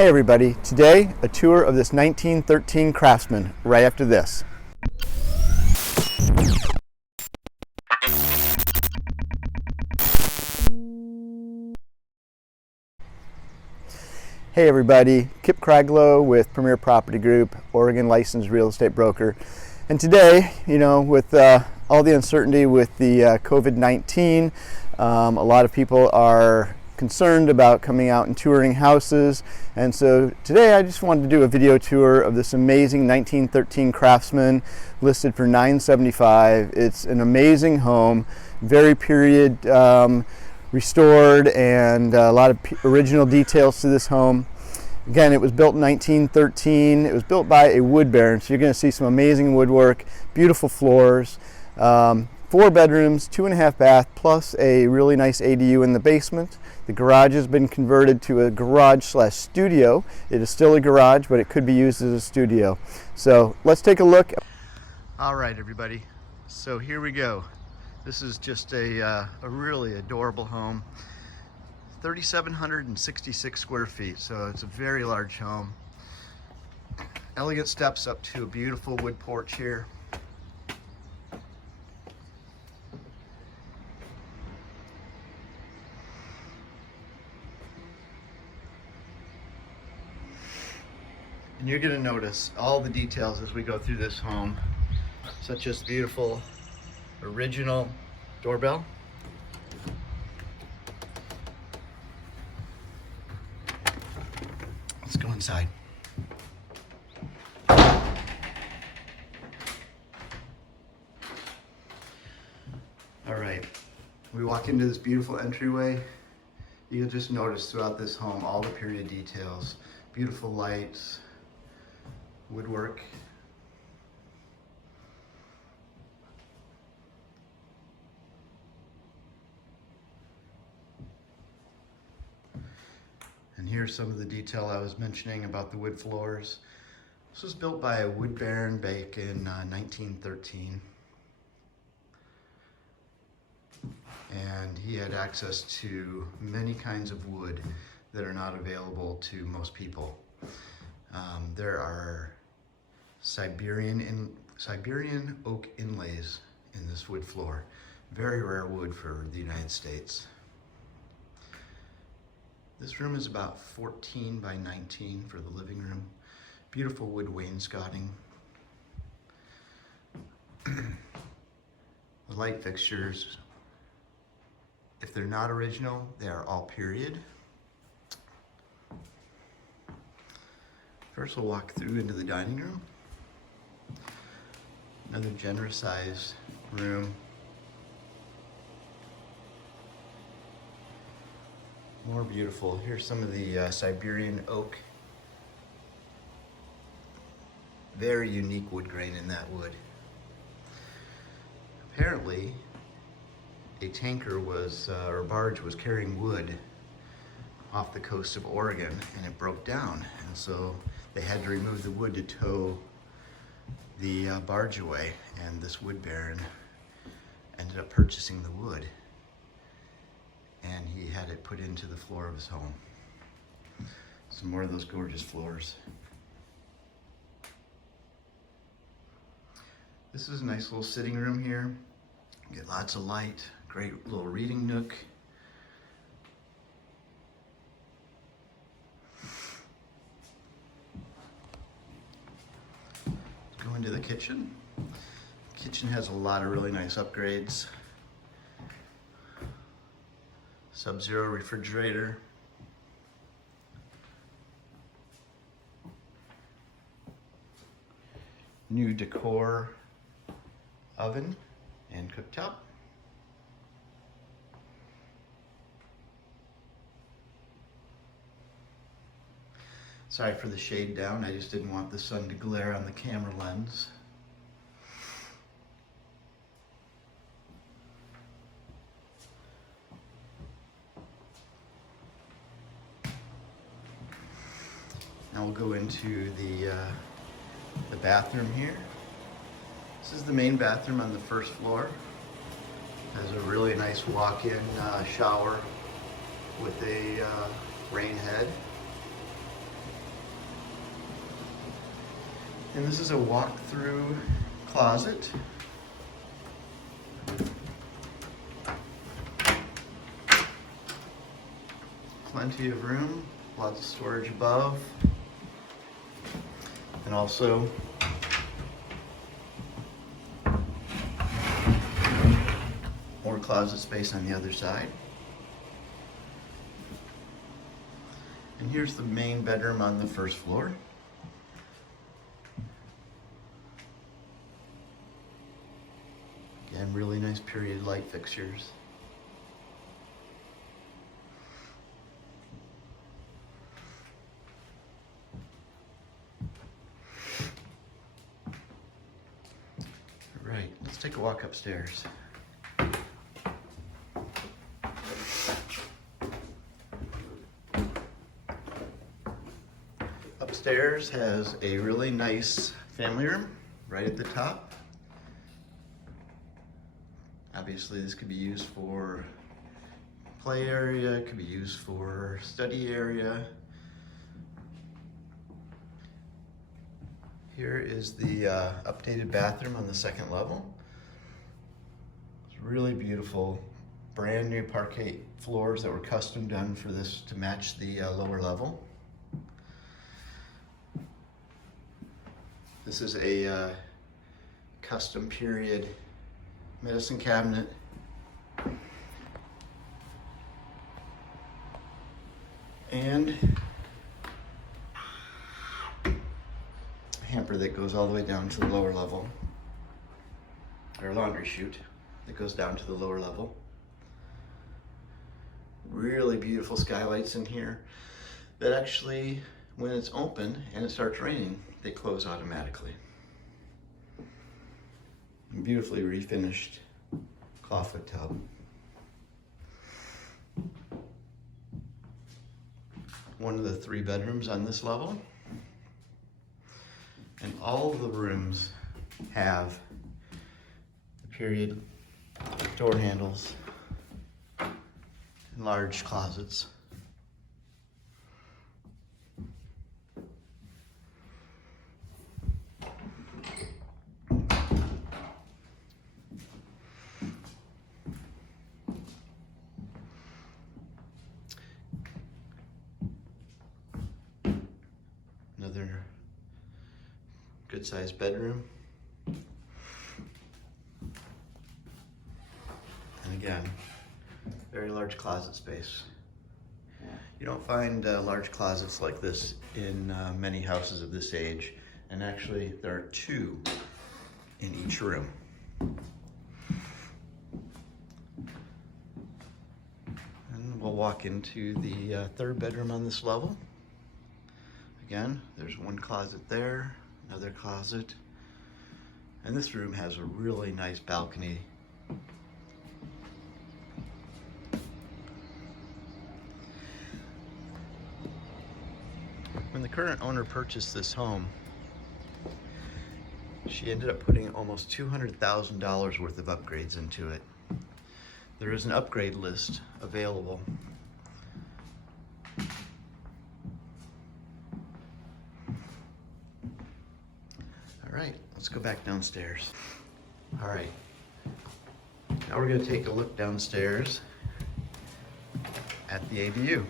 Hey everybody, today a tour of this 1913 Craftsman right after this. Hey everybody, Kip Craglow with Premier Property Group, Oregon licensed real estate broker. And today, with all the uncertainty with the COVID-19, a lot of people are concerned about coming out and touring houses, and so today I just wanted to do a video tour of this amazing 1913 Craftsman listed for $975. It's an amazing home, very period restored, and a lot of original details to this home. Again, it was built in 1913. It was built by a wood baron, so you're going to see some amazing woodwork, beautiful floors. 4 bedrooms, 2.5 bath, plus a really nice ADU in the basement. The garage has been converted to a garage/studio. It is still a garage, but it could be used as a studio. So let's take a look. All right, everybody. So here we go. This is just a really adorable home. 3,766 square feet, so it's a very large home. Elegant steps up to a beautiful wood porch here. And you're going to notice all the details as we go through this home, such as the beautiful original doorbell. Let's go inside. All right, we walk into this beautiful entryway. You'll just notice throughout this home all the period details, beautiful lights, woodwork. And here's some of the detail I was mentioning about the wood floors. This was built by a wood baron back in 1913. And he had access to many kinds of wood that are not available to most people. There are Siberian oak inlays in this wood floor. Very rare wood for the United States. This room is about 14 by 19 for the living room. Beautiful wood wainscoting. The light fixtures, if they're not original, they are all period. First we'll walk through into the dining room. Another generous sized room. More beautiful. Here's some of the Siberian oak. Very unique wood grain in that wood. Apparently, a tanker or barge was carrying wood off the coast of Oregon, and it broke down. And so they had to remove the wood to tow the barge away, and this wood baron ended up purchasing the wood, and he had it put into the floor of his home. Some more of those gorgeous floors. This is a nice little sitting room here. You get lots of light, great little reading nook. Go into the kitchen. The kitchen has a lot of really nice upgrades. Sub-zero refrigerator. New decor oven and cooktop. Sorry for the shade down, I just didn't want the sun to glare on the camera lens. Now we'll go into the bathroom here. This is the main bathroom on the first floor. Has a really nice walk-in shower with a rain head. And this is a walk-through closet. Plenty of room, lots of storage above, and also more closet space on the other side. And here's the main bedroom on the first floor. Again, really nice period light fixtures. All right, let's take a walk upstairs. Upstairs has a really nice family room right at the top. Obviously, this could be used for play area, it could be used for study area. Here is the updated bathroom on the second level. It's really beautiful, brand new parquet floors that were custom done for this to match the lower level. This is a custom period medicine cabinet. And a hamper that goes all the way down to the lower level, or laundry chute that goes down to the lower level. Really beautiful skylights in here that actually, when it's open and it starts raining, they close automatically. Beautifully refinished clawfoot tub. One of the 3 bedrooms on this level. And all of the rooms have the period door handles and large closets. Another good sized bedroom. And again, very large closet space. You don't find large closets like this in many houses of this age. And actually, there are 2 in each room. And we'll walk into the 3rd bedroom on this level. Again, there's one closet there, another closet, and this room has a really nice balcony. When the current owner purchased this home, she ended up putting almost $200,000 worth of upgrades into it. There is an upgrade list available. All right, let's go back downstairs. All right, now we're gonna take a look downstairs at the ADU.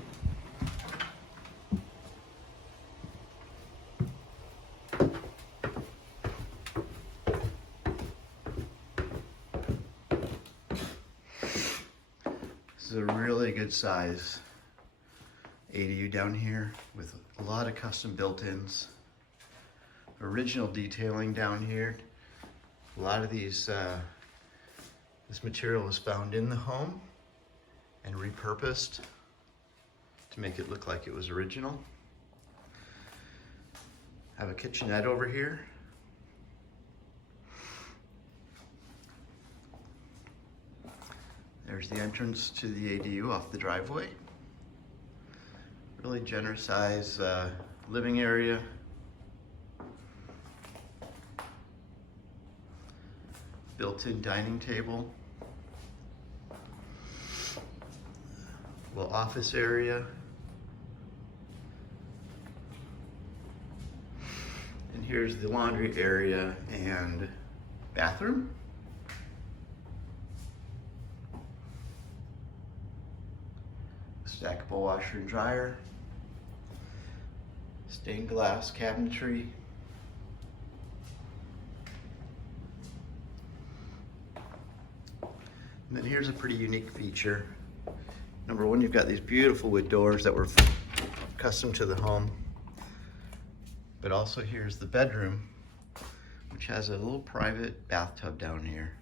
This is a really good size ADU down here with a lot of custom built-ins. Original detailing down here. A lot of these, this material was found in the home and repurposed to make it look like it was original. I have a kitchenette over here. There's the entrance to the ADU off the driveway. Really generous size living area. Built-in dining table. Little office area. And here's the laundry area and bathroom. Stackable washer and dryer. Stained glass cabinetry. And then here's a pretty unique feature. Number one, you've got these beautiful wood doors that were custom to the home. But also here's the bedroom, which has a little private bathtub down here.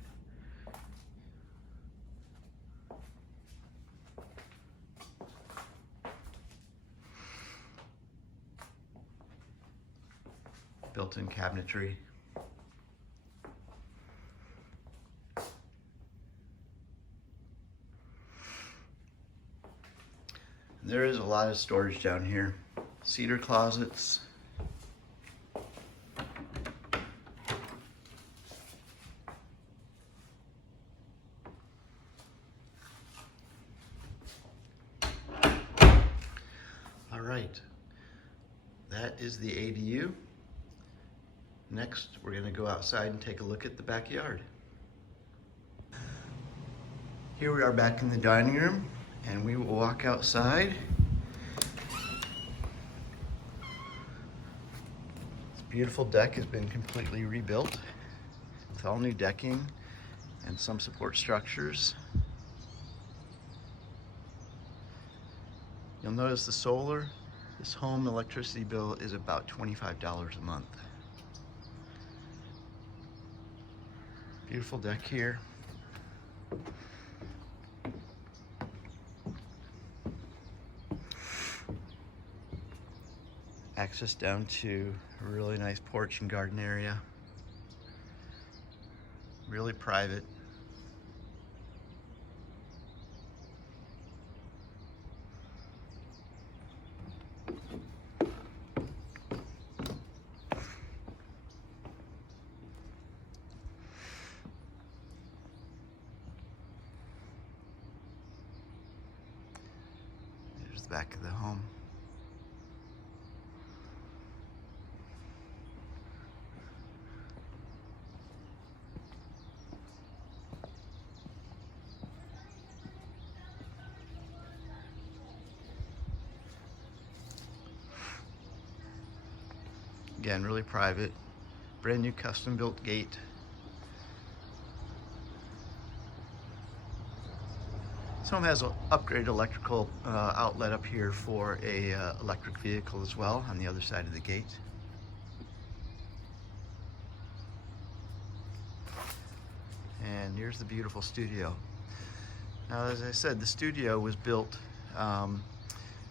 Built-in cabinetry. There is a lot of storage down here. Cedar closets. All right, that is the ADU. Next, we're going to go outside and take a look at the backyard. Here we are back in the dining room, and we will walk outside. This beautiful deck has been completely rebuilt with all new decking and some support structures. You'll notice the solar. This home electricity bill is about $25 a month. Beautiful deck here. Access down to a really nice porch and garden area. Really private. There's the back of the home. Again, really private. Brand new custom built gate. This home has an upgraded electrical outlet up here for a electric vehicle as well on the other side of the gate. And here's the beautiful studio. Now, as I said, the studio was built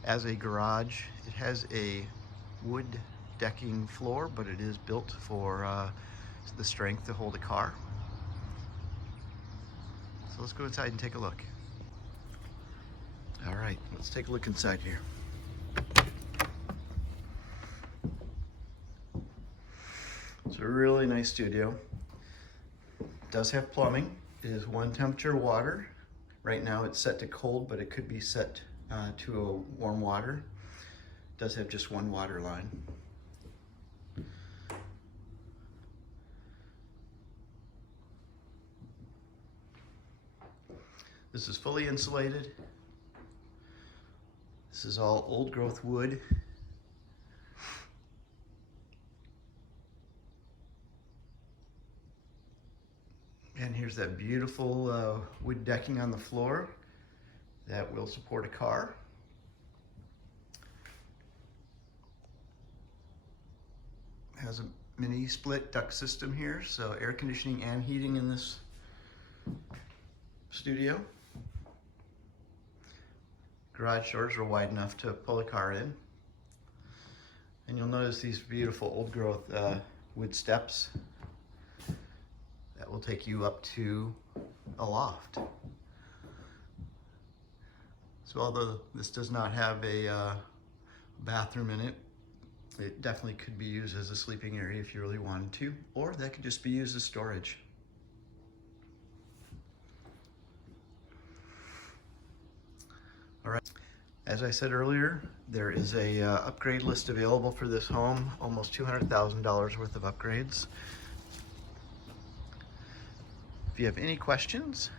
as a garage. It has a wood decking floor, but it is built for the strength to hold a car. So let's go inside and take a look. All right, let's take a look inside here. It's a really nice studio. It does have plumbing. It is one temperature water. Right now it's set to cold, but it could be set to a warm water. It does have just one water line. This is fully insulated. This is all old growth wood. And here's that beautiful wood decking on the floor that will support a car. It has a mini split duct system here, so air conditioning and heating in this studio. Garage doors are wide enough to pull a car in. And you'll notice these beautiful old growth wood steps that will take you up to a loft. So although this does not have a bathroom in it, it definitely could be used as a sleeping area if you really wanted to, or that could just be used as storage. All right, As I said earlier, there is a upgrade list available for this home, almost $200,000 worth of upgrades. If you have any questions,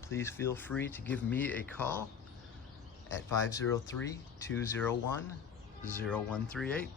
please feel free to give me a call at 503-201-0138.